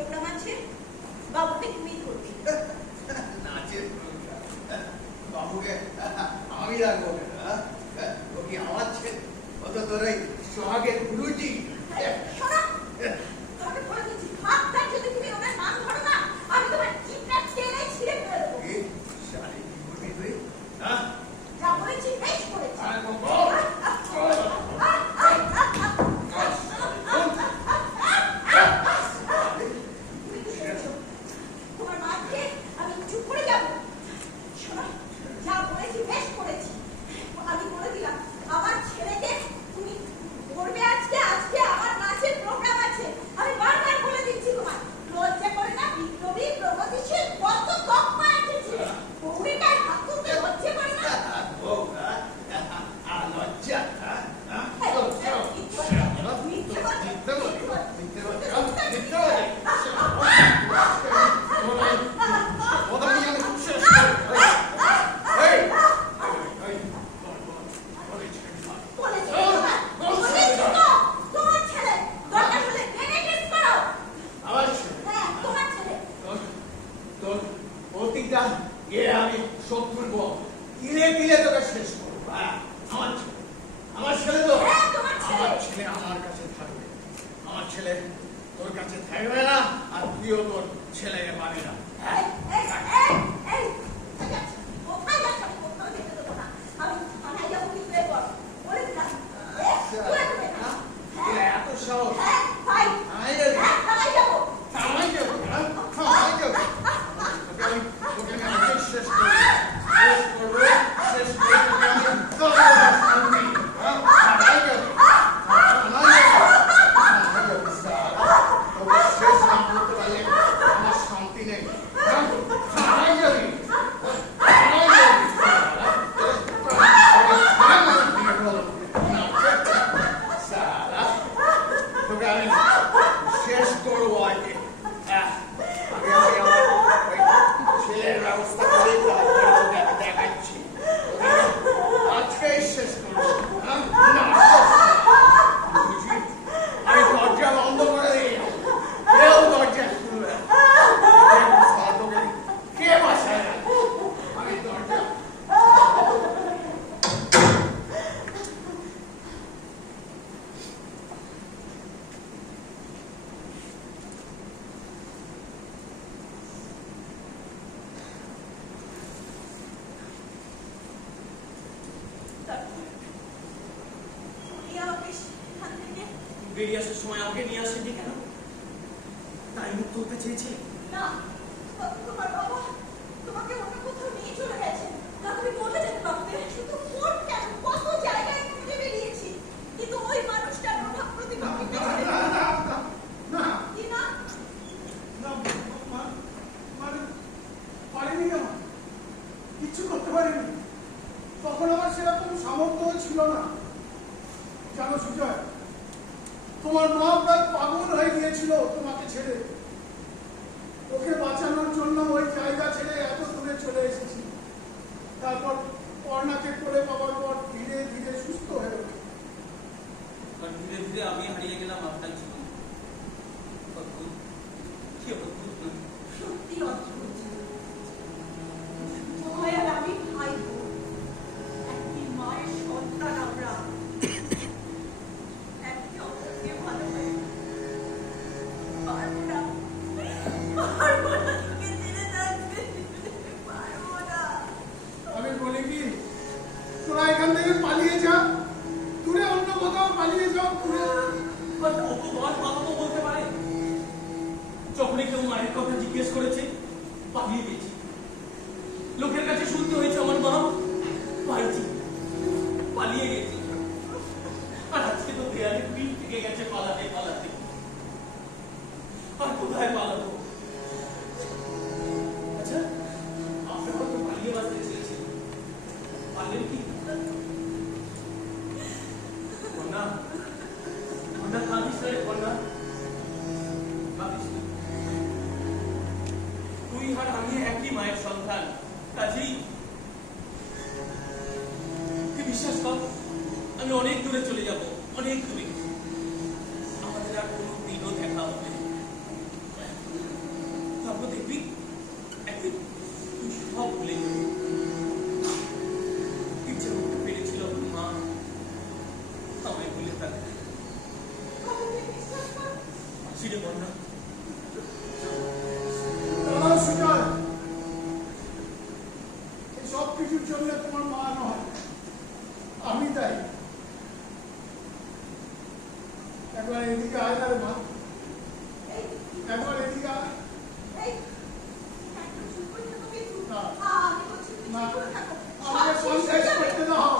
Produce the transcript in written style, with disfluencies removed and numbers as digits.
Programme আছে, বাবুকে তুমি ধরবে। নাচের বাবুকে আমি রাখবো, ও কি আমার ছেলে? ও তো তোর এই সোহাগের গুরুজি। শোনো, তোমাকে বলে দিচ্ছি, হাতটা যদি তুমি ওনার নাম ধরো না, আমি তোমার জিভটা টেনে ছিঁড়ে ফেলে দেবো। শালি কি করবি তুই? যা বলেছি বেশ করেছি। তোমার মাকে আমি চুপ করে যাবো? শোনো, যা বলেছি বেশ করেছি। আমি বলে দিলাম আমার ছেলেকে তুমি করবে আজকে। আজকে আমার নাচের প্রোগ্রাম আছে, আমি বারবার বলে দিচ্ছি। তোমার লজ্জা করে না? বিপ্লবী প্রগতিশীল কত তকমা এসেছে, বউরিটাই হাত তুলতে লজ্জা করে না? লজ্জা আমি সব তুলবো, তিলে তিলে তোকে শেষ করবো। আমার ছেলে তো আমার ছেলে আমার কাছে থাকবে, আমার ছেলে তোর কাছে থাকবে না, আর তুইও তোর ছেলেকে পাবি না। এত সাহস শেষ করবো, শেষ আমার শান্তি নেই। শেষ করবো আগে, ছেলের ব্যবস্থা করে দেখাচ্ছি, আজকেই শেষ করবো। আমি দরজা বন্ধ করে দিই, কেউ দরজা খুলবে কে বাসায়? আমি দরজা বেরিয়ে আসার সময় আমাকে নিয়ে আসেনি কেন? তাই মুক্ত হতে চেয়েছি না, তোমার বাবা তোমাকে অন্য কোথাও নিয়ে চলে গেছে, তা তুমি বলে যেতে পারবে। কিন্তু ফোন কেন? কত জায়গায় খুঁজে বেরিয়েছি, কিন্তু ওই মানুষটার প্রভাব প্রতিভাব কি না? পারিনি, আমার কিচ্ছু করতে পারিনি। তখন আমার সেরকম সামর্থ্য ছিল না। জানো সুজয়, তোমার মা প্রায় পাগল হয়ে গিয়েছিল তোমাকে ছেড়ে। ওকে বাঁচানোর জন্য ওই জায়গা ছেড়ে এত দূরে চলে এসেছি। তারপর কর্ণাকে কোলে পাওয়ার পর ধীরে ধীরে সুস্থ হয়ে ওঠে। আর ধীরে ধীরে আমি হারিয়ে গেলাম আপনার জীবন। অদ্ভুত, কি অদ্ভুত না? সত্যি অদ্ভুত। তোমায় আর আমি ভাই বোন, একই মায়ের সন্তান আমরা, একে অপরকে ভালোবাসি। পারবো না, পারবো না তোকে ছেড়ে থাকতে, পারবো না। আমি বলি কি, তোরা এখান থেকে পালিয়ে যা, দূরে অন্য কোথাও পালিয়ে যাও। দূরে অপবাদ বাবাও বলতে পারে? যখনই কেউ মায়ের কথা জিজ্ঞেস করেছে, পালিয়ে গেছি। লোকের কাছে শুনতে হয়েছে আমার মা পাইছি, পালিয়ে গেছি। আর আজকে তো দেয়ালে পিঠ থেকে গেছে পালাতে পালাতে। আর কোথায় পালাবো? আচ্ছা, আপনার তো পালিয়ে বাঁচতে চেয়েছেন, পারলেন কি? কন্যা, কন্যা কাঁদিস রে কন্যা, কাঁদিস না। তুই আর আমি একই মায়ের সন্তান, কাজেই তুই বিশ্বাস কর, আমি অনেক দূরে চলে যাব, অনেক দূরে। আমাদের আর কোনো দিনও দেখা হবে। এদিকে আয়। এই, একদম চুপ করে থাকো কিন্তু। না। আমি বলছি তুমি না। চুপ করে থাকো। আমাকে সব শেষ হয়ে সন্দেশ যাবে। করতে দাও।